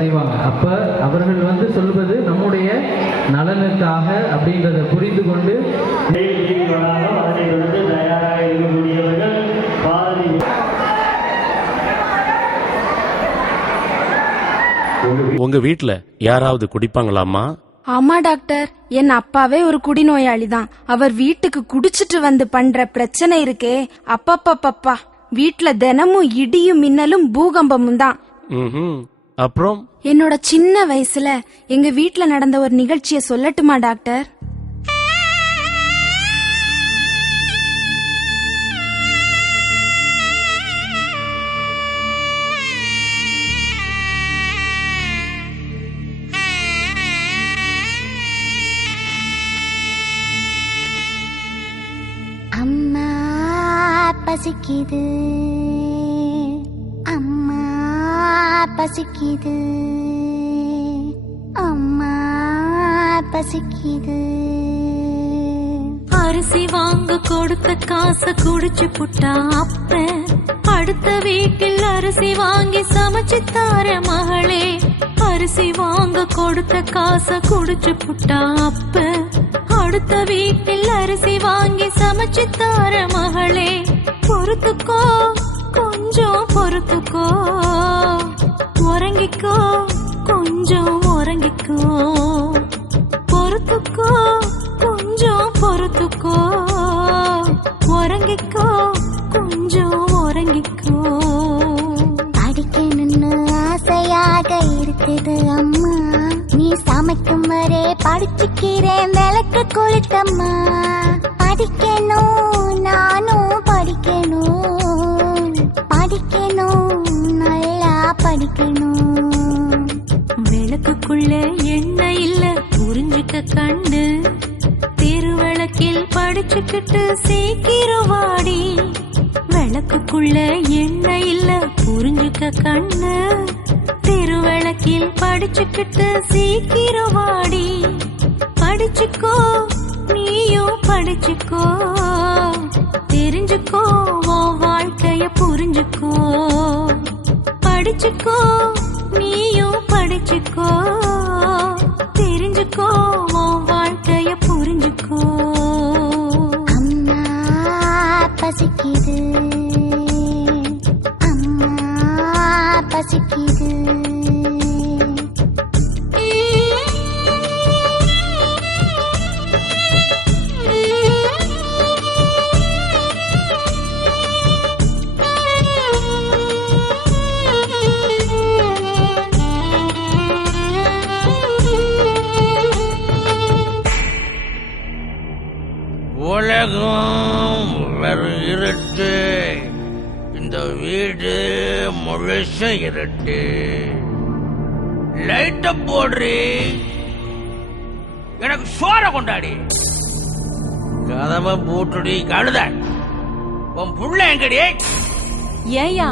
செய்வாங்க. அப்ப அவர்கள் வந்து சொல்வது நம்முடைய நலனுக்காக அப்படின்றத புரிந்து கொண்டு உங்க வீட்ல யாராவது குடிப்பாங்களாமா? ஆமா டாக்டர், என் அப்பாவே ஒரு குடிநோயாளி தான். அவர் வீட்டுக்கு குடிச்சிட்டு வந்து பண்ற பிரச்சனை இருக்கே, அப்பப்பப்பப்பா, வீட்ல தினமும் இடியும் மின்னலும் பூகம்பமும் தான். அப்புறம் என்னோட சின்ன வயசுல எங்க வீட்ல நடந்த ஒரு நிகழ்ச்சியை சொல்லட்டுமா டாக்டர்? அம்மா பசிக்குது, அம்மா பசிக்குது, அம்மா பசிக்குது. அரிசி வாங்க கொடுத்த காசை குடிச்சு புட்டா அப்ப, அடுத்த வீட்டில் அரிசி வாங்கி சமைச்சு தார மகளே. அரிசி வாங்க கொடுத்த காசை குடிச்சு புட்டா அப்ப, அடுத்த வீட்டில் அரிசி வாங்கி சமைச்சு தார மகளே. பொறுத்துக்கோ, கொஞ்சம் பொறுத்துக்கோ, உறங்கிக்கோ, கொஞ்சம் உறங்கிக்கோ. பொறுத்துக்கோ, கொஞ்சம் பொறுத்துக்கோ, உறங்கிக்கோ, கொஞ்சம் உறங்கிக்கோ. படிக்கணும்னு ஆசையாக இருக்குது அம்மா, நீ சமைக்கும் வரை படிச்சுக்கிறேன் விளக்கு கொளுத்தம்மா. படிக்கணும், நானும் படிக்கணும், படிக்கணும், நல்லா படிக்கணும். விளக்குக்குள்ள எண்ணெய் இல்ல புரிஞ்சுக்க கண்ணு, திருவிளக்கில் படிச்சுக்கிட்டு சீக்கிரம் வாடி. விளக்குக்குள்ள எண்ணெய் இல்ல புரிஞ்சுக்க கண்ணு, திருவிளக்கில் படிச்சுக்கிட்டு சீக்கிரம் வாடி. படிச்சுக்கோ, நீயும் படிச்சுக்கோ, தெரிஞ்சுக்கோ, உன் வாழ்க்கைய புரிஞ்சுக்கோ. படிச்சுக்கோ, நீயும் படிச்சுக்கோ, தெரிஞ்சுக்கோ, உன் வாழ்க்கைய புரிஞ்சுக்கோ. அம்மா பசிக்குது, அம்மா பசிக்குது. உலகம் வெறும் இருட்டு, இந்த வீடு முழுச இருட்டு. லைட்ட போடுறி, எனக்கு சோற கொண்டாடி. கதவை பூட்டுடி கழுத. உன் புள்ள எங்கடி? ஏயா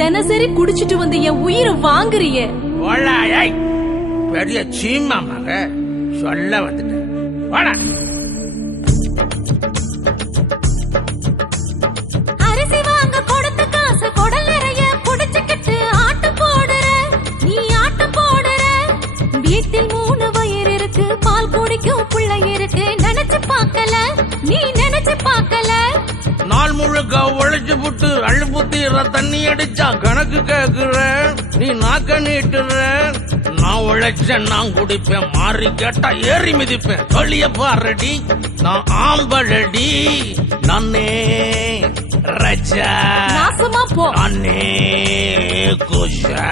தினசரி குடிச்சிட்டு வந்து என் உயிரை வாங்குறியே? பெரிய சீமா மக சொல்ல வந்துட்டேன். வாடா. அரிசி வாங்க கொடுத்த காசு குடல் நிறைய புடிச்சுக்கிட்டு ஆட்டம் போடுற, நீ ஆட்டம் போடுற. வீட்டில் 3 வயிறு இருக்கு, பால் குடிக்கும் புள்ள இருக்கு, நினைச்சு பார்க்கல, நீ நினைச்சு பார்க்கல. நாள் முழுக்க உழைச்சு புட்டு அள்ளு புத்திர தண்ணி அடிச்சா கணக்கு கேக்குற, நீ நாக்க நீட்டுற. நான் உழைச்சேன், நான் குடிப்பேன், மாறி கேட்டா ஏறி மிதிப்பேன். தொழிய பாரடி, நான் ஆம்பளடி. நானே ரஜா, நாசமா போ. நானே குஷா.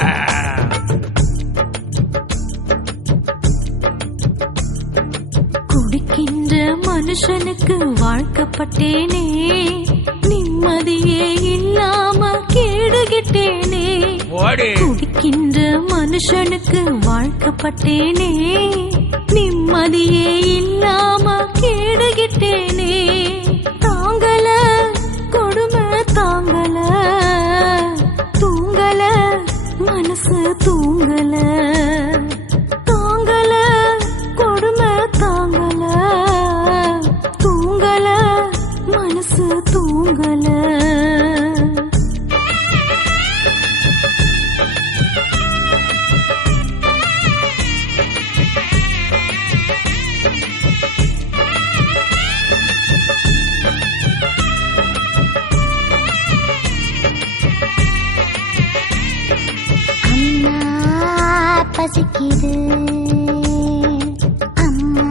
குடிக்கின்ற மனுஷனுக்கு வாழ்க்கப்பட்டேனே, நிம்மதியே இல்லாம கேடுகிட்டேனே. குடிக்கின்ற மனுஷனுக்கு வாழ்க்கப்பட்டேனே, நிம்மதியே இல்லாம கேடுகிட்டேனே. தாங்கல கொடுமை தாங்கல, தூங்கல மனசு தூங்கல. தாங்கல கொடுமை தாங்கல, தூங்கல மனசு தூங்கல. பசிக்குது அம்மா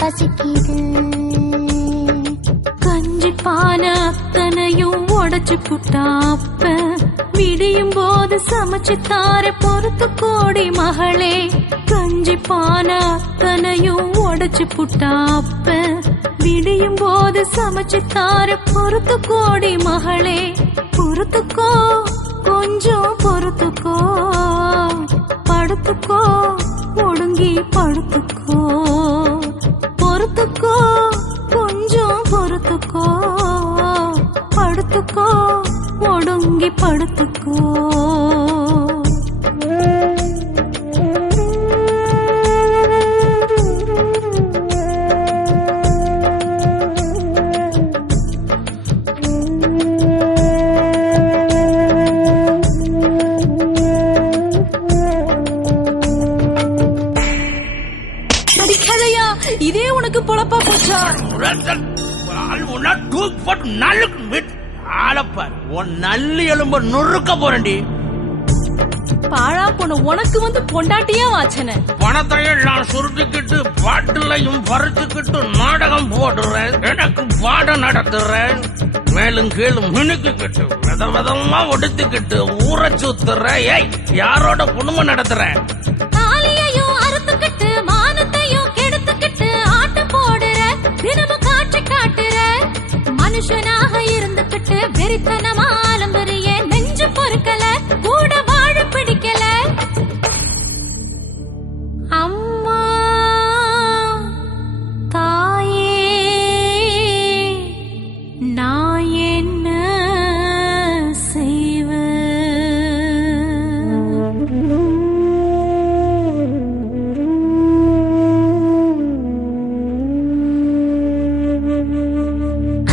பசிக்குது கஞ்சி பான அத்தனையும் உடைச்சு புட்டாப்ப விடியும் போது சமைச்சு தார பொறுத்து கோடி மகளே கஞ்சி பான அத்தனையும் உடைச்சு புட்டாப்ப விடியும் போது சமைச்சு தார பொறுத்து கோடி மகளே பொறுத்துக்கோ கொஞ்சம் பொறுத்துக்கோ படுத்துக்கோ ஒடுங்கி படுத்துக்கோ பொறுத்துக்கோ கொஞ்சம் பொறுத்துக்கோ படுத்துக்கோ ஒடுங்கி படுத்துக்கோ நடிக்காதையா இதே உனக்கு பொழப்பா போச்சா ஆளப்பார் உன் நல்லி எலும்ப நொறுக்க போறேன்டி பாழா பொண்ணு உனக்கு வந்து பொண்டாட்டியா வாச்சன பணத்தையும் நான் சுருட்டிக்கிட்டு பாட்டிலையும் பறிச்சுக்கிட்டு நாடகம் போடுறேன் எனக்கு பாடம் நடத்துறேன் மேலும் கீழும் மினுக்கிக்கிட்டு வித விதமா ஒடுத்துக்கிட்டு ஊரை சுத்துற ஏய் யாரோட குடும்பம் நடத்துறேன் தாலியையும் அறுத்துக்கிட்டு மானத்தையும் கெடுத்துக்கிட்டு ஆட்டம் போடுற தினமும் காட்சி காட்டுற மனுஷனாக இருந்துகிட்டு வெறித்தனமா ஆலம்பரிய நெஞ்சு பொறுக்கல கூட வாழ பிடிக்கல அம்மா தாயே நான் என்ன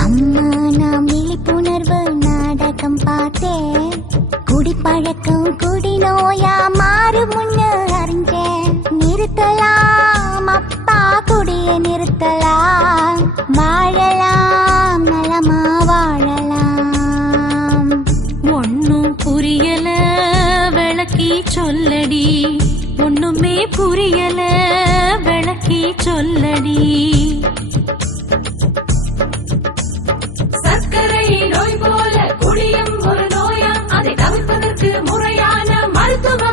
அம்மா நான் விழிப்புணர்வு நாடகம் பார்த்தேன் குடிப்பழக்கம் குடிநோயா மாறு முன்னு அறிஞ்சேன் நிறுத்தலாம் அப்பா குடிய நிறுத்தலாம் வாழலாம் நலமா வாழலாம் ஒன்னும் புரியல விளக்கி சொல்லடி ஒண்ணுமே புரியல விளக்கி சொல்லடி சர்க்கரை நோய் போல குடியும் ஒரு நோயா அதை தவிர்ப்பதற்கு முறையான மருத்துவ